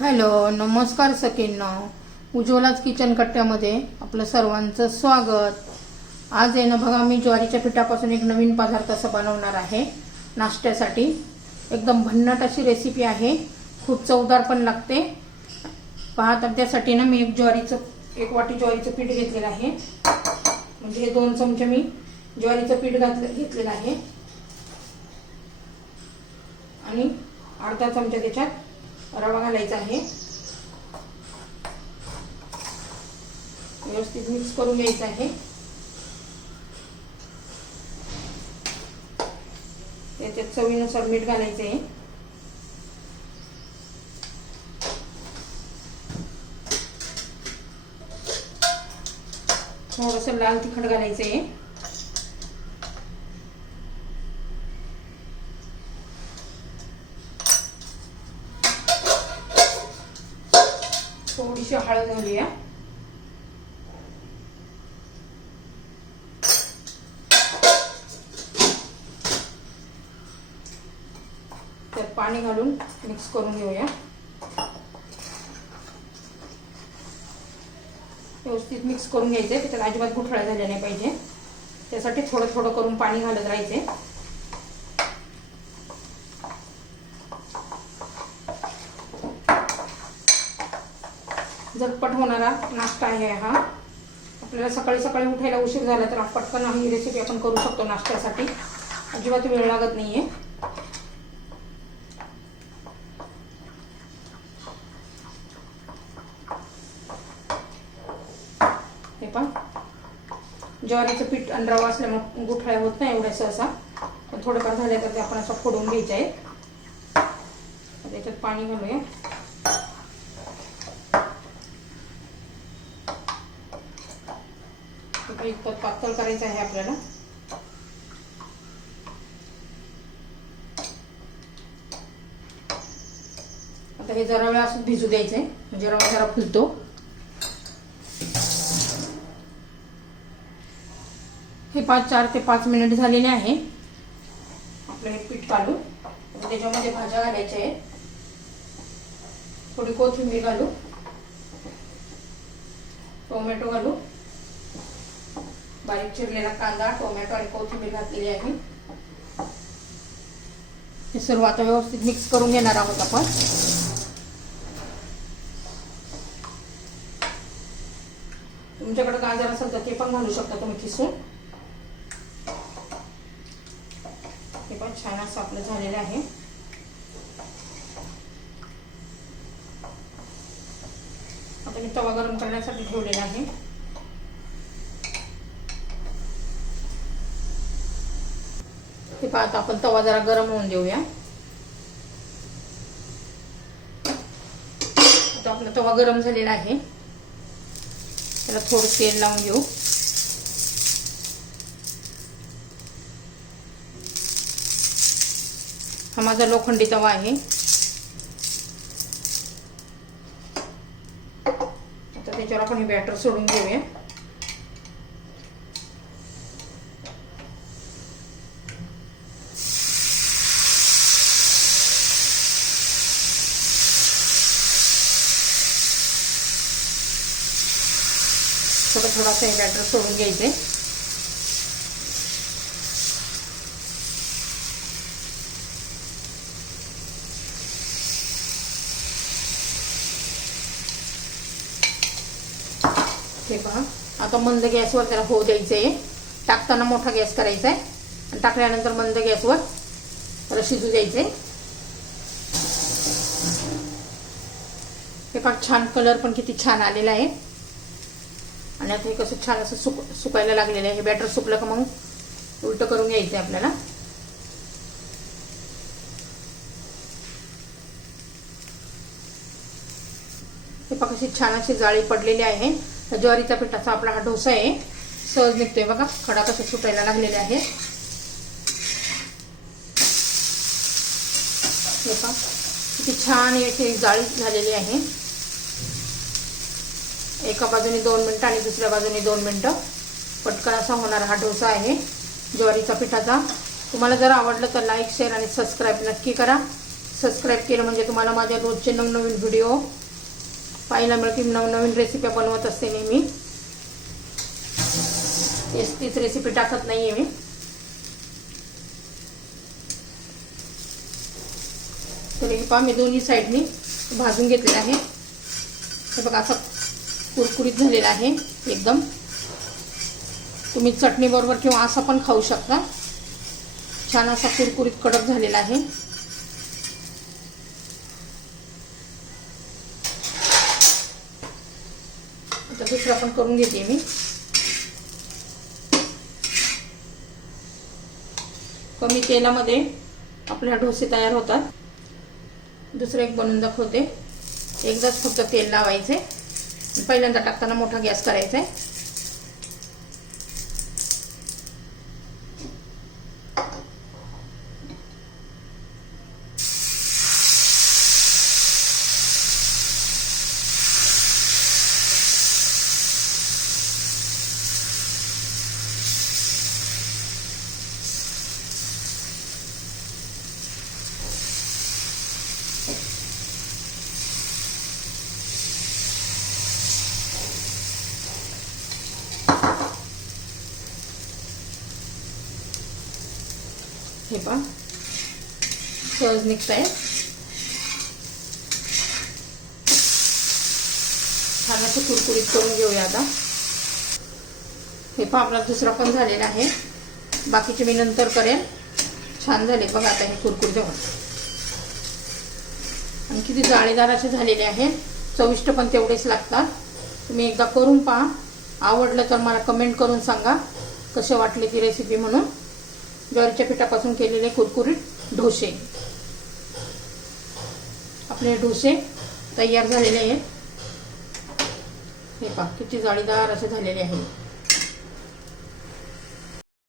Hello नमस्कार सखींनो. उज्ज्वलाच kitchen कट्ट्यामध्ये आपलं सर्वांचं स्वागत. आज आहे ना बघा मी ज्वारीच्या पिठापासून एक नवीन पदार्थ असं बनवणार आहे. नाश्त्यासाठी. एकदम भन्नाट अशी रेसिपी आहे. खूप चवदार पण लागते. पहा तर त्यासाठी ना मी एक ज्वारीचं एक वाटी ज्वारीचं पीठ घेतलेलं आहे. म्हणजे हे दोन चमचे मी ज्वारीचं पीठ घातलं घेतलेलं आहे. आणि अर्धा चमचा त्याच्यात रवा घालायचा आहे. व्यवस्थित मिक्स करून घ्यायचं आहे. त्याच्यात चवीनुसार मीठ घालायचं आहे थोडस लाल तिखट घालायचं आहे थोडीशी हळद घालूया त्यात पाणी घालून मिक्स करून घेऊया व्यवस्थित मिक्स करून घ्यायचे त्याच्यात अजिबात गुठळ्या झाल्या नाही पाहिजे. त्यासाठी थोडं थोडं करून पाणी घालत राहायचे. झटपट होणारा नाश्ता आहे हा. आपल्याला सकाळी सकाळी उठायला उशीर झाला तर पटकन ही रेसिपी आपण करू शकतो नाश्त्यासाठी. अजिबात वेळ लागत नाहीये. हे पण ज्वारीचं पीठ आणि रवा असल्यामुळे गुठळ्या होत नाही एवढ्या सहसा. पण थोडंफार झाले तर ते आपण असं फोडून घ्यायचं आहे. त्याच्यात पाणी घालूया. इतपत पातळ करायचं आहे आपल्याला. आता हे जरा वेळा असं भिजू द्यायचंय. म्हणजे रवा जरा फुलतो. हे पाच चार ते पाच मिनिट झालेले आहे. आपलं हे पीठ काढू त्याच्यामध्ये भाज्या घालायच्या आहेत. थोडी कोथिंबीर घालू. टोमॅटो घालू. बारीक चिरलेला कांदा टोमॅटो आणि कोथिंबीर घातलेली आहे हे सर्व आता व्यवस्थित मिक्स करून घेणार आहोत आपण. तुमच्याकडे गाजर असेल तर ते पण घालू शकता तुम्ही किसून. हे पण छान असं आपलं झालेलं आहे. आता मी तवा गरम करण्यासाठी ठेवलेला आहे. हे पाहता आपण तवा जरा गरम होऊन देऊया. आता आपला तवा गरम झालेला आहे. त्याला थोडं तेल लावून घेऊ. हा माझा लोखंडी तवा आहे. आता त्याच्यावर आपण हे बॅटर सोडून घेऊया थोडं थोडासा हे बॅटर सोडून घ्यायचे. हे पहा आता मंद गॅसवर त्याला होऊ द्यायचं आहे टाकताना मोठा गॅस करायचा आहे आणि टाकल्यानंतर मंद गॅसवर त्याला शिजू द्यायचं आहे हे पहा छान कलर पण किती छान आलेला आहे. आणि आता हे कसं छान असं सुक सुकायला लागलेलं आहे. हे बॅटर सुकलं का मग उलटं करून घ्यायचं आहे आपल्याला. हे पहा छान अशी जाळी पडलेली आहे. ज्वारीचा पिठाचा आपला हा डोसा आहे. सहज निघतोय बघा. खडा कसे सुटायला लागलेले आहे. हे किती छान याची जाळी झालेली आहे. एका बाजूने दोन मिनटं आणि दुसऱ्या बाजूने दोन मिनटं. पटकन असा होणारा हा डोसा आहे ज्वारीचा पिठाचा. तुम्हाला जर आवडलं तर लाईक शेअर आणि सबस्क्राईब नक्की करा. सबस्क्राईब केलं म्हणजे तुम्हाला माझ्या रोजचे नवनवीन व्हिडिओ पाहायला मिळतील. नवनवीन रेसिप्या बनवत असते नेहमी. तेच तीच रेसिपी टाकत नाही आहे मी. तर हे पहा मी दोन्ही साईडनी भाजून घेतलेलं आहे. हे बघा असं कुरकुरीत झालेलं आहे एकदम. तुम्ही चटणीबरोबर किंवा असं पण खाऊ शकता. छान असा कुरकुरीत कडक झालेला आहे. आता दुसरा पण करून घेते मी. कमी तेलामध्ये आपल्या डोसे तयार होतात. दुसरं एक बनवून दाखवते. एकदाच फक्त तेल लावायचे. पहिल्यांदा टाकताना मोठा गॅस करायचा आहे हे पहा सहज निघत आहे छान असं कुरकुरीत करून घेऊया आता. हे पहा आपला दुसरा पण झालेला आहे. बाकीचे मी नंतर करेन. छान झाले बघा आता हे कुरकुरीत होऊन आणि किती जाळीदार असे झालेले आहेत चविष्ट पण तेवढेच लागतात. तुम्ही एकदा करून पहा. आवडलं तर मला कमेंट करून सांगा. कसे वाटले ती रेसिपी म्हणून. ज्वारीच्या पिठापासून केलेले कुरकुरीत ढोसे आपले ढोसे तयार झालेले आहेत. हे पहा किती जाळीदार असे झालेले आहेत.